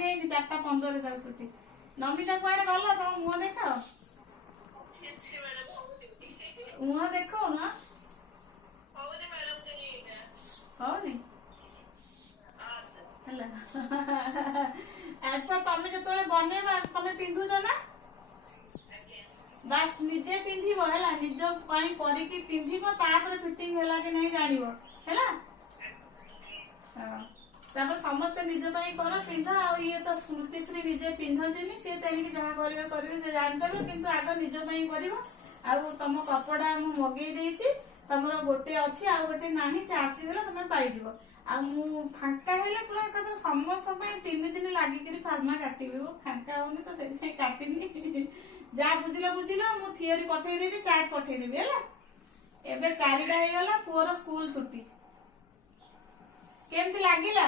time है 4:15 तार छुट्टी नमिता कुआडे गल तुम मुह देखाओ मुह देखो ना हौनी अच्छा तमें जो बनवा तमें पिंधुच ना बस निजे पिंधिब है निज करके पिंधिब तापर फिटिंग है कि नहीं जान है तापर समस्ते निज कर पिंध ये तो स्मृतिश्री निजे पिंधती सी तेणिक जहाँ करेंगे से जानते किंतु आग निज कर तुम कपड़ा मुझे मगई तुम गोटे अच्छी आ गोटे ना से आसीगला तुम पाइज आ फांका हेले पूरा एक समस्त 3 दिन लगिक फार्मा काटी फांका होनी तो से काटिनी जहाँ बुझिल बुझिल मु थियोरी पठेदेवी चार्ट पठेदेवी है एबे 4टा हो गला पुअर स्कूल छुट्टी केमती लगिला